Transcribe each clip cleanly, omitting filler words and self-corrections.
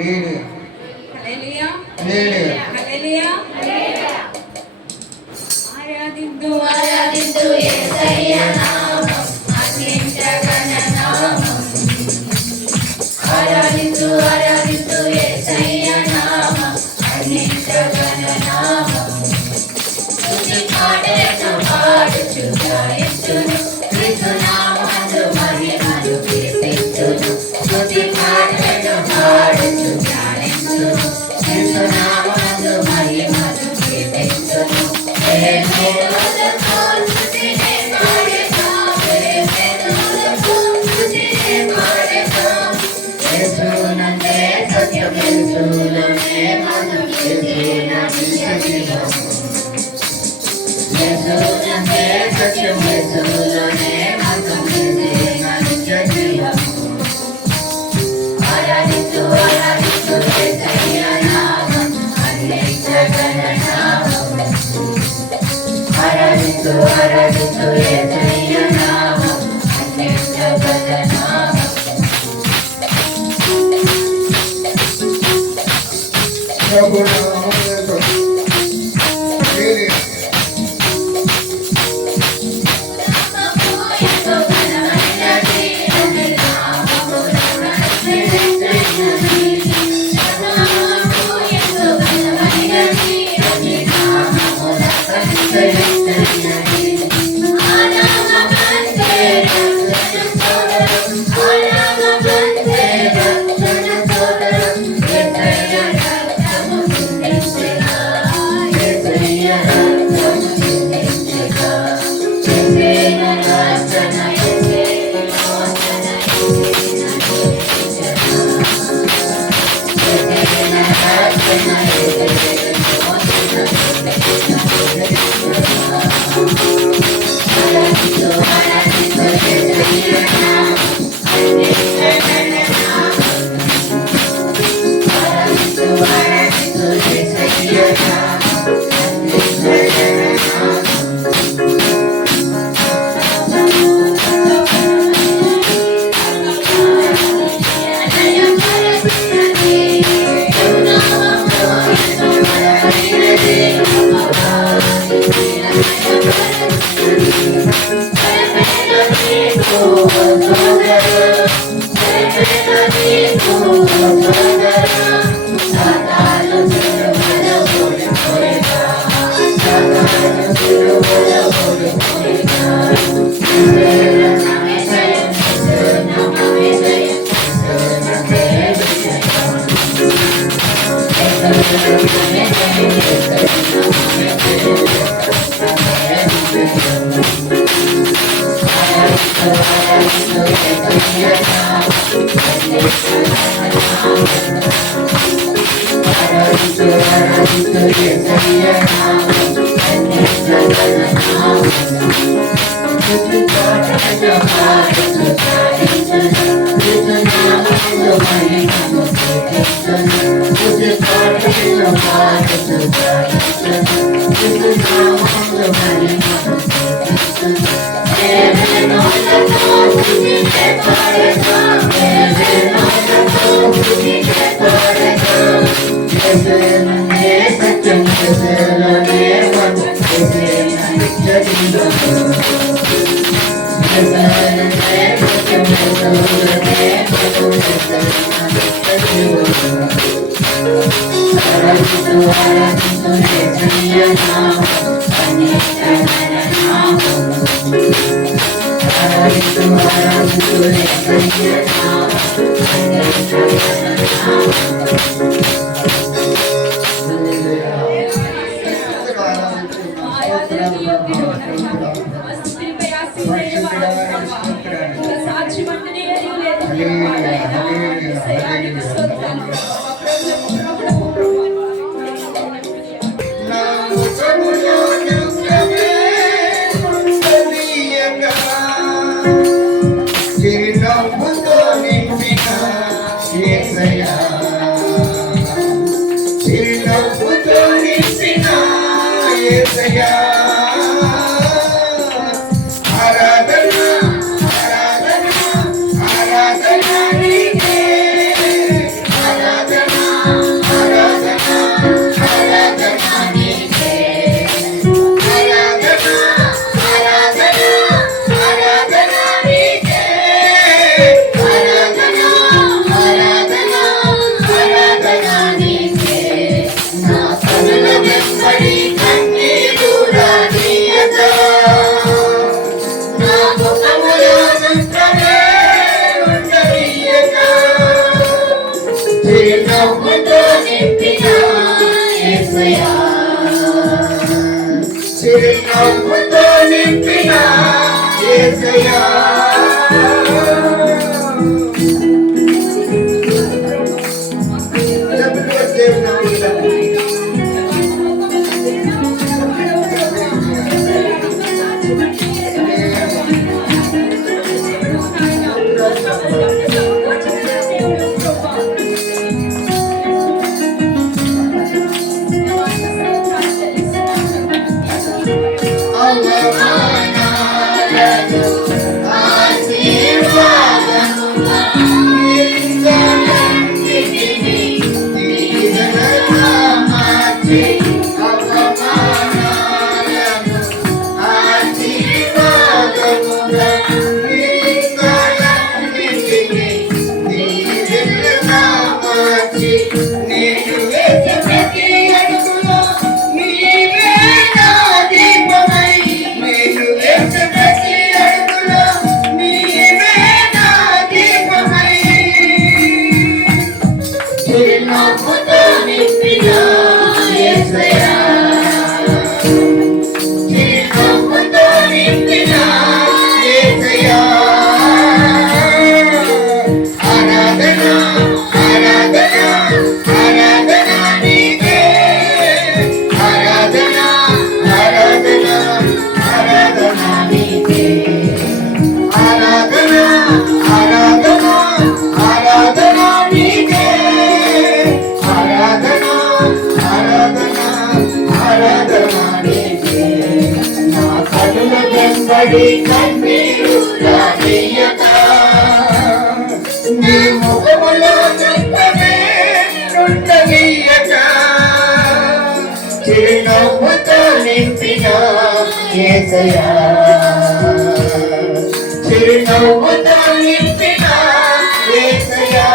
హల్లెలూయా హల్లెలూయా ఆరాధించు ఆరాధించు యేసయ్య నామం అత్యంతమైన నామం ఆరాధించు ఆరాధించు యేసయ్య నామం అత్యంతమైన నామం స్తుతి పాడేను పాడుచు గాయించును క్రీస్తు నామములో మహిమను కీర్తించును స్తుతి పాడేను పాడుచు గాయించును క్రీస్తు నామములో మహిమను కీర్తించును ఆరాధించు ఆరాధించు యేసయ్య నామం అత్యంతమైన నామం ఆరాధించు ఆరాధించు యేసయ్య నామం అత్యంతమైన నామం ఆరాధన చిరునవ్వుతో నింపిన యేసయ్యా కన్నీరు రానీయక నీ ముఖములో దుఃఖమే ఉండనీయక చిరునవ్వుతో నింపిన యేసయ్యా చిరునవ్వుతో నింపిన యేసయ్యా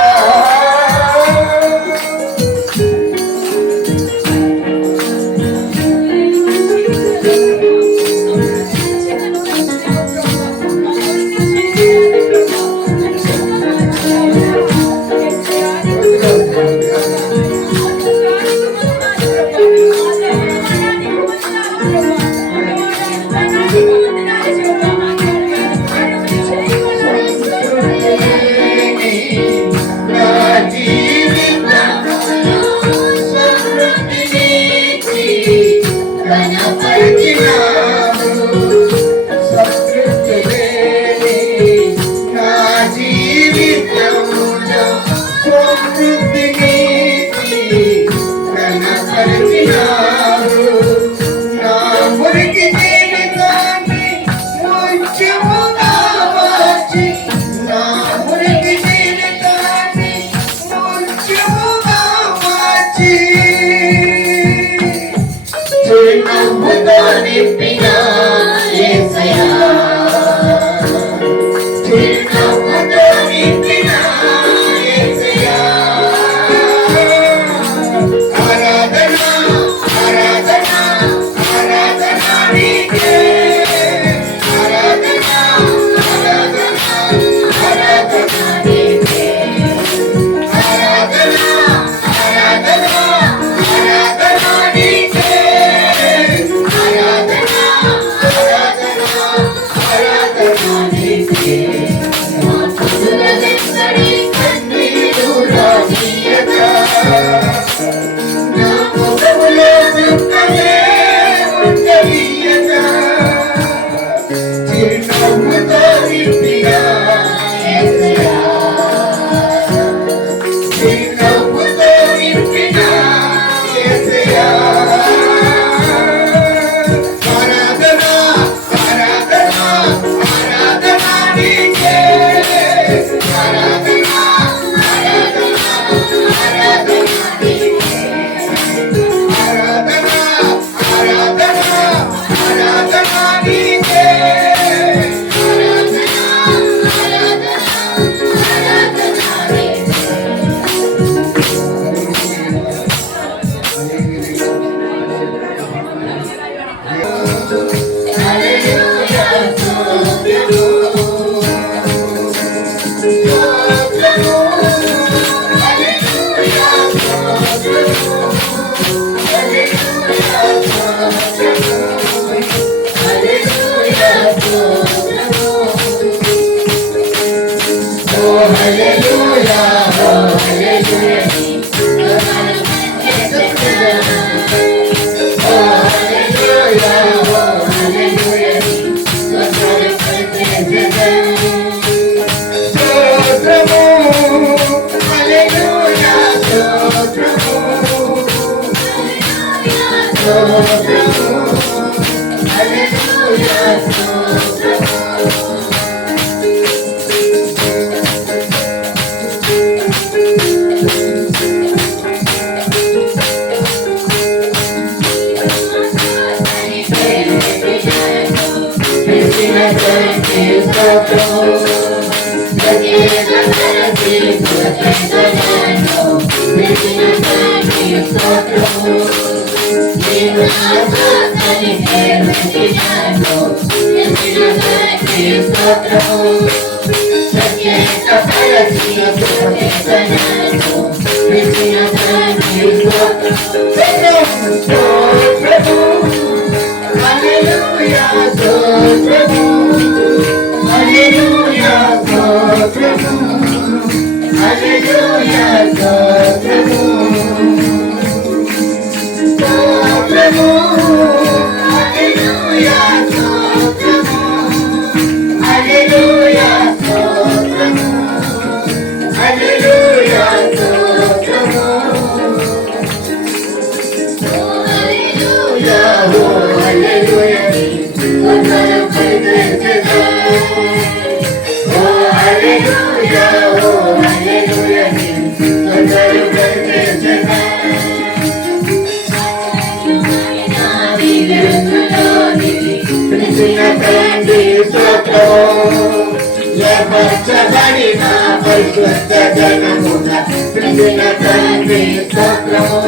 పరిశుద్ధ జనమున పిలిచిన తండ్రి స్తోత్రము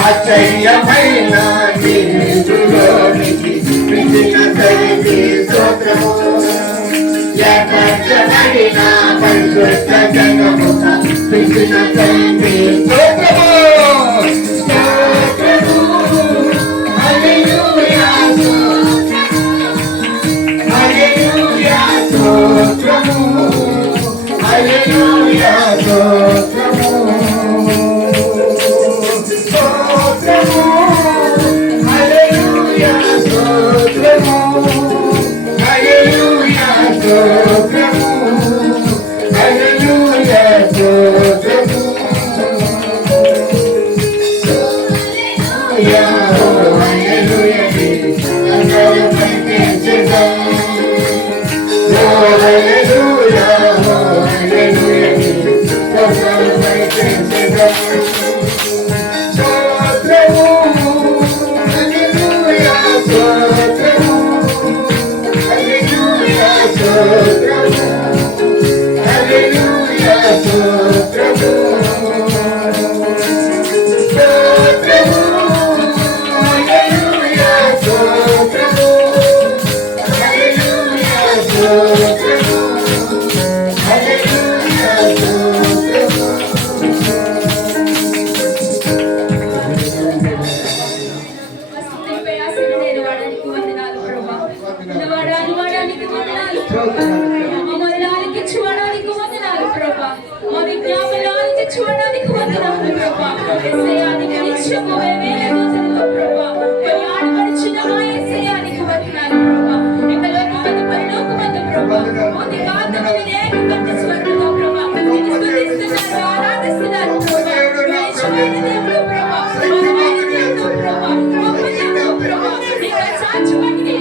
ఆశ్చర్యమైన నిలులోనికి పిలిచిన తండ్రి స్తోత్రము ఏర్పరచబడిన పరిశుద్ధ జనమున పిలిచిన తండ్రి స్తోత్రము స్తోత్రము హల్లెలూయా హల్లెలూయా స్తోత్రము హల్లెలూయా స్తోత్రము స్తోత్రము హల్లెలూయా స్తోత్రము హల్లెలూయా స్తోత్రము హల్లెలూయా స్తోత్రము హల్లెలూయా హల్లెలూయా అందరూ కీర్తించుదాం హల్లెలూయా చూడడానికి వందనాలు ప్రభా యేసయ్యానికి నిత్యము వేవేల ప్రభా ప్రయాణపడుచున్న యేసయ్యానికి వందనాలు ప్రభా ఇకలోకమందు పరలోకమందు ప్రభా మోది కాంతమని నేను కంటి స్వర్గంలో ప్రభా నిన్ను స్తుతిస్తున్నారు ఆరాధిస్తున్నారు ప్రభా నిజమైన దేవుడు ప్రభా బలమైన దేవుడు ప్రభా గొప్ప దేవుడు ప్రభా నీకు సాక్షిపట్టి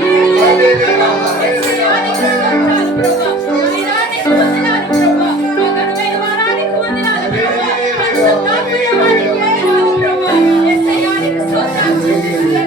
ప్రభా యేసయ్యానికి వందనాలు ప్రభా ఆయనానికి వందనాలు ప్రభా మగనమైన వారానికి వందనాలు ప్రభా పరిశుద్ధాత్మ దేవానికి వందనాలు ప్రభా యేసయ్యానికి స్తోత్రం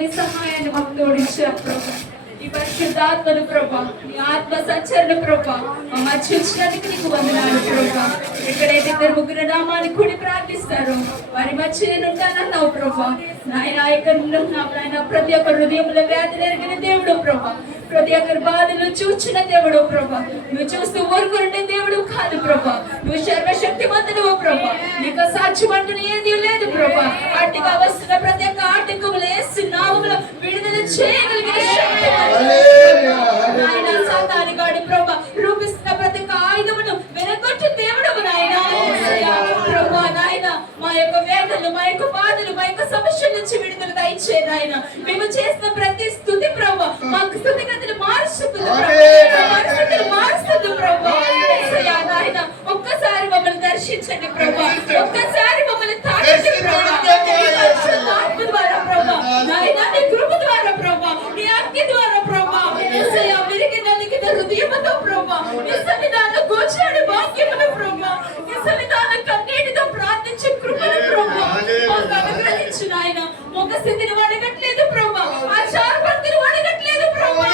నీ సహాయాన్ని మాకు తోడించారు ప్రభా. ఈ పరిశుద్ధాత్మను ప్రభా, నీ ఆత్మ సంచరణ ప్రభా మా మధ్య ఉంచినందుకు నీకు వందనాలు ప్రభా. ఎక్కడైతే ఇద్దరు ముగ్గురు నామాన్ని కూడి ప్రార్థిస్తారో వారి మధ్య నేను ఉంటానన్నావు ప్రభా. నాయన నాయన ప్రతి ఒక్క హృదయంలో వ్యాధులు ఎరిగిన దేవుడు ప్రభా, ప్రతి ఒక్కరి బాధలు చూచిన దేవుడు ప్రభా. నువ్వు చూస్తూ ఊరుకుంటే దేవుడు కాదు ప్రభా, నువ్వు సర్వశక్తిమంతుడు ప్రభా. నీకు సాధ్యమంటూ ఏది లేదు ప్రభా. అడ్డుగా వస్తున్న ప్రతి ఒక్క ఆటంకములు యేసు నామములో విడుదల చేయగలిగిన శక్తి నాయన. సాతాను గాడి ప్రభా రూపిస్తున్న ప్రతి ఒక్క ఆయుధమును వెనకొట్టు దేవుడు నాయన ప్రభా. నాయన మా యొక్క వేదనలు, మా యొక్క బాధలు, మా యొక్క సమస్యల నుంచి విడుదల దయచే నాయన. మేము చేసిన ప్రతి స్థుతి ప్రభా మాకు స్థుతిగతులు మారుస్తుంది పరిస్థితులు మారుస్తుంది ప్రభా. నాయన ఒక్కసారి మమ్మల్ని దర్శించండి ప్రభా, ఒక్కసారి మమ్మల్ని తాకండి ప్రభా. ఆత్మ ద్వారా ప్రభా, నాయన నీ కృప ద్వారా ప్రభా, నీ అగ్ని ద్వారా ప్రభా, యేసయ్యా విరిగి నలిగిన హృదయముతో ప్రభా, నీ సన్నిధానంలో కూర్చోని వాక్యమును ప్రభా, నీ సన్నిధానం కన్నీటితో ప్రార్థించే కృపను ప్రభా మాకు అనుగ్రహించు నాయన. ఒక స్థితిని అడగట్లేదు ప్రభా, ఆచార భక్తిని అడగట్లేదు ప్రభా.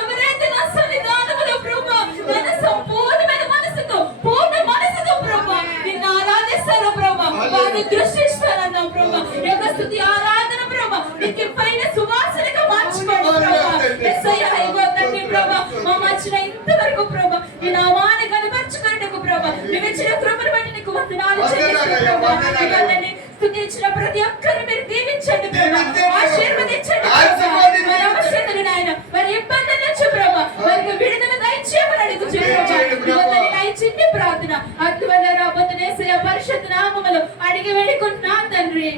ఎవరైతే నా సన్నిధానములో ప్రభా తన సంపూర్ణమైన మనసుతో, పూర్ణ మనసుతో ప్రభా నిన్ను ఆరాధిస్తారో ప్రభా వారిని దృష్టిస్తారన్నావు ప్రభా. యొక్క స్తుతి ఆరాధన ప్రభా నీకు పైన సువాసనగా మార్చుకోండి ప్రభా. యేసయ్యా ఇగో తండ్రి ప్రభా మా మధ్యన ఇంతవరకు ప్రభా నీ నామాన్ని కనపరచుకున్నట్టుకు ప్రభా నువ్వు ఇచ్చిన కృపను బట్టి నీకు వందనాలు చెల్లిస్తున్నాను ప్రభా. ఇవన్నీ స్తుతించిన ప్రతి ఒక్కరిని మీరు దీవించండి ప్రభా, ఆశీర్వదించండి ప్రభా. వారి అవసరతలు నాయన, వారి ఇబ్బందుల నుంచి ప్రభా వారికి విడుదల దయచేయమని అడుగుచున్నాను. చిన్ని ప్రార్థన అద్భుత రాబోతున్న యేసయ్య పరిశుద్ధ నామములో అడిగి వేడుకుంటున్నాను తండ్రి.